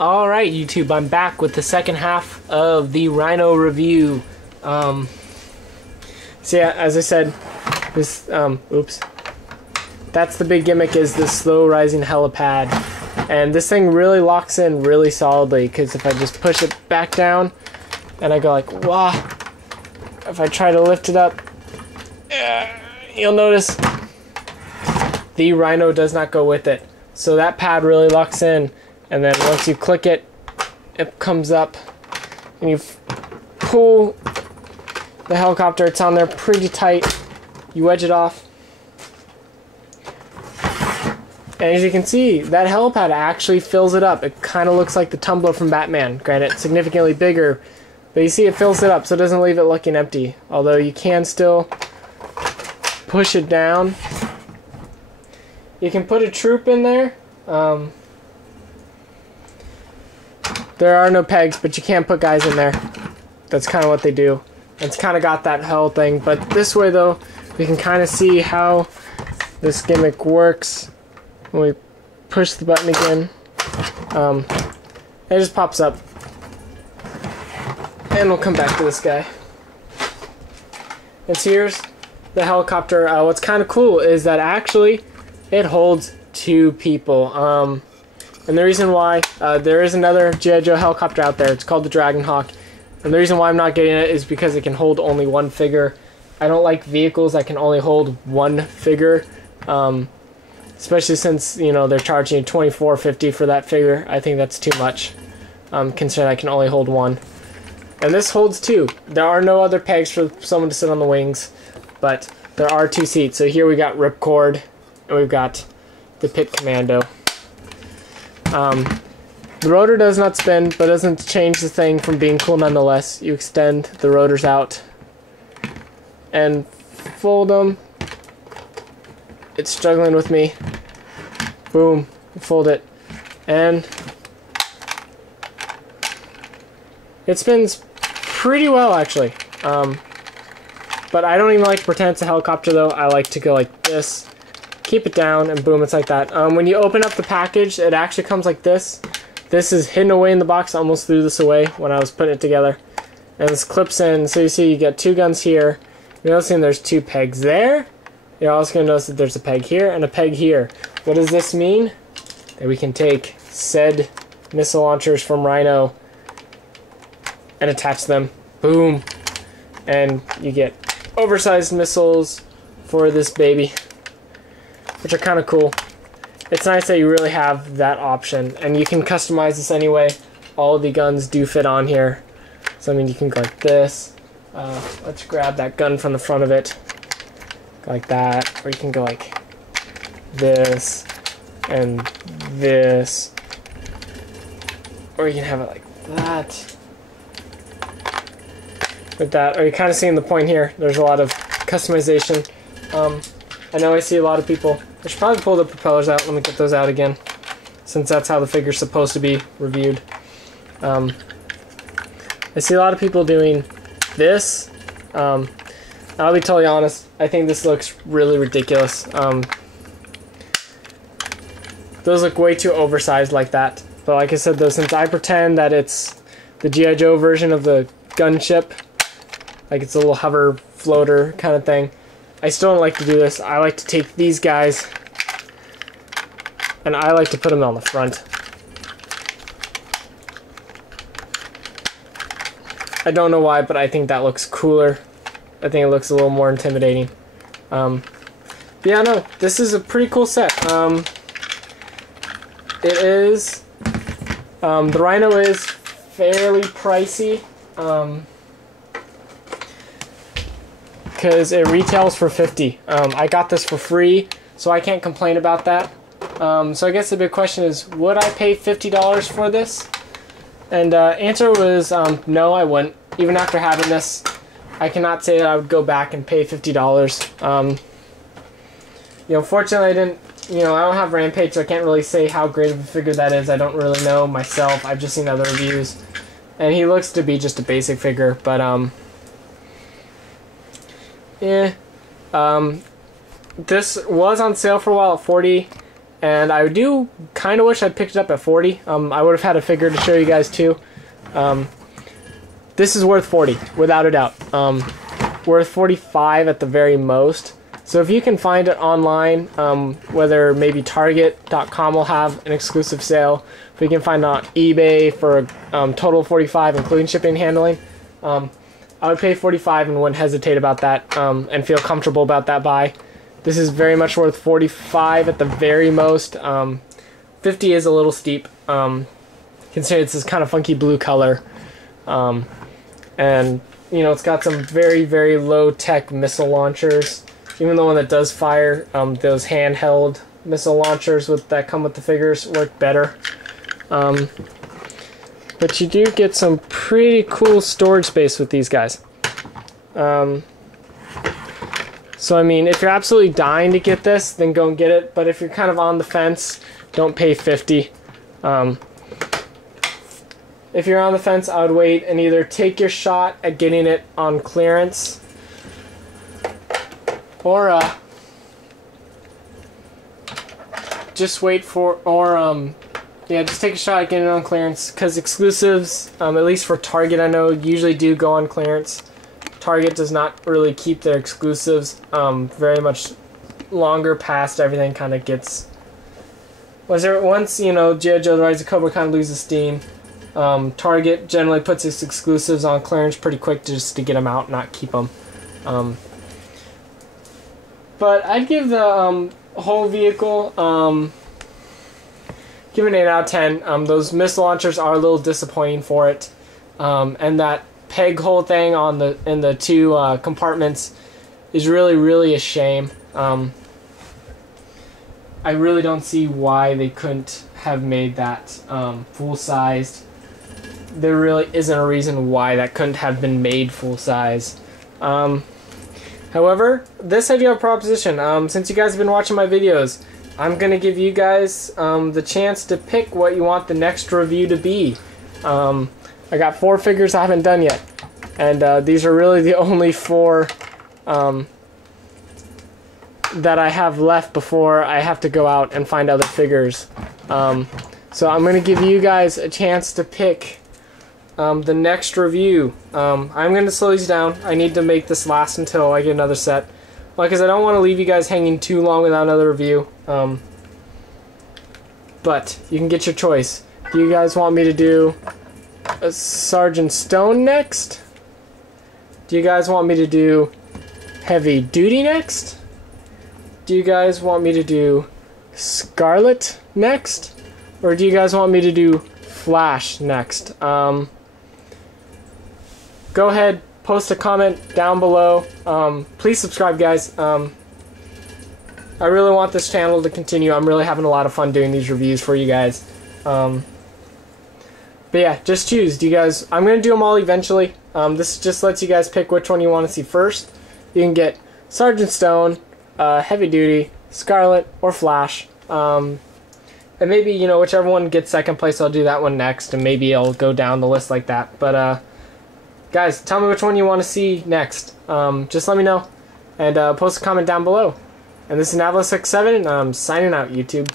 Alright YouTube, I'm back with the second half of the R.H.I.N.O review. So yeah, as I said, this, that's the big gimmick, is this slow rising helipad. And this thing really locks in really solidly, because if I just push it back down, and I go like, wah, if I try to lift it up, you'll notice the R.H.I.N.O does not go with it. So that pad really locks in. And then once you click it, it comes up, and you pull the helicopter. It's on there pretty tight. You wedge it off. And as you can see, that helipad actually fills it up. It kind of looks like the tumbler from Batman. Granted, significantly bigger. But you see it fills it up, so it doesn't leave it looking empty. Although you can still push it down. You can put a troop in there. There are no pegs, but you can put guys in there. That's kind of what they do. It's kind of got that hell thing. But this way, though, we can kind of see how this gimmick works. When we push the button again, it just pops up. And we'll come back to this guy. And so here's the helicopter. What's kind of cool is that actually it holds 2 people. And the reason why, there is another G.I. Joe helicopter out there. It's called the Dragon Hawk. And the reason why I'm not getting it is because it can hold only 1 figure. I don't like vehicles that can only hold 1 figure. Especially since, you know, they're charging you $24.50 for that figure. I think that's too much, considering I can only hold 1. And this holds 2. There are no other pegs for someone to sit on the wings, but there are 2 seats. So here we got Ripcord, and we've got the Pit Commando. The rotor does not spin, but doesn't change the thing from being cool nonetheless. You extend the rotors out and fold them. It's struggling with me. Boom, fold it, and it spins pretty well actually. But I don't even like to pretend it's a helicopter though. I like to go like this, keep it down, and boom, it's like that. When you open up the package, it actually comes like this. This is hidden away in the box. I almost threw this away when I was putting it together. And this clips in, so you see you get 2 guns here. You're noticing there's 2 pegs there. You're also going to notice that there's a peg here and a peg here. What does this mean? That we can take said missile launchers from R.H.I.N.O and attach them. Boom. And you get oversized missiles for this baby, which are kind of cool. It's nice that you really have that option, and you can customize this anyway. All of the guns do fit on here. So I mean, you can go like this. Let's grab that gun from the front of it. Go like that, or you can go like this and this, or you can have it like that with that. Or you're kind of seeing the point here. There's a lot of customization. I know I see a lot of people. I should probably pull the propellers out. Let me get those out again, since that's how the figure's supposed to be reviewed. I see a lot of people doing this. I'll be totally honest, I think this looks really ridiculous. Those look way too oversized like that. But like I said though, since I pretend that it's the G.I. Joe version of the gunship, like it's a little hover floater kind of thing, I still don't like to do this. I like to take these guys and I like to put them on the front. I don't know why, but I think that looks cooler. I think it looks a little more intimidating. Yeah, no, this is a pretty cool set. It is, the R.H.I.N.O is fairly pricey, because it retails for $50. I got this for free, so I can't complain about that. So I guess the big question is, would I pay $50 for this? And answer was no, I wouldn't. Even after having this, I cannot say that I would go back and pay $50. You know, fortunately I didn't, you know, I don't have Rampage, so I can't really say how great of a figure that is. I don't really know myself. I've just seen other reviews. And he looks to be just a basic figure, but yeah. This was on sale for a while at $40, And I do kind of wish I'd picked it up at 40. I would have had a figure to show you guys too. This is worth 40, without a doubt. Worth 45 at the very most. So if you can find it online, whether maybe Target.com will have an exclusive sale, if you can find it on eBay for a total 45 including shipping and handling, I would pay 45 and wouldn't hesitate about that, and feel comfortable about that buy. This is very much worth 45 at the very most. 50 is a little steep, considering it's this kind of funky blue color. And, you know, it's got some very, very low-tech missile launchers. Even the one that does fire, those handheld missile launchers that come with the figures work better. But you do get some pretty cool storage space with these guys. So I mean, if you're absolutely dying to get this, then go and get it. But if you're kind of on the fence, don't pay 50. If you're on the fence, I would wait and either take your shot at getting it on clearance, or just wait for, yeah, just take a shot at getting it on clearance, because exclusives, at least for Target, I know, usually do go on clearance. Target does not really keep their exclusives very much longer past everything kind of gets... Once, you know, G.I. Joe: The Rise of Cobra kind of loses steam, Target generally puts its exclusives on clearance pretty quick just to get them out, not keep them. But I'd give the whole vehicle, give it an 8 out of 10. Those missile launchers are a little disappointing for it, and that peg hole thing in the two compartments is really a shame. I really don't see why they couldn't have made that full-sized. There really isn't a reason why that couldn't have been made full-size. However, this idea of proposition, since you guys have been watching my videos, I'm going to give you guys the chance to pick what you want the next review to be. I got 4 figures I haven't done yet, and these are really the only 4 that I have left before I have to go out and find other figures. So I'm going to give you guys a chance to pick the next review. I'm going to slow these down. I need to make this last until I get another set, because I don't want to leave you guys hanging too long without another review. But you can get your choice. Do you guys want me to do a Sergeant Stone next? Do you guys want me to do Heavy Duty next? Do you guys want me to do Scarlet next? Or do you guys want me to do Flash next? Go ahead, post a comment down below. Please subscribe, guys. I really want this channel to continue. I'm really having a lot of fun doing these reviews for you guys. But yeah, just choose. Do you guys... I'm going to do them all eventually. This just lets you guys pick which one you want to see first. You can get Sergeant Stone, Heavy Duty, Scarlet, or Flash. And maybe, you know, whichever one gets second place, I'll do that one next, and maybe I'll go down the list like that. But, guys, tell me which one you want to see next. Just let me know, and post a comment down below. And this is Navla67, and I'm signing out, YouTube.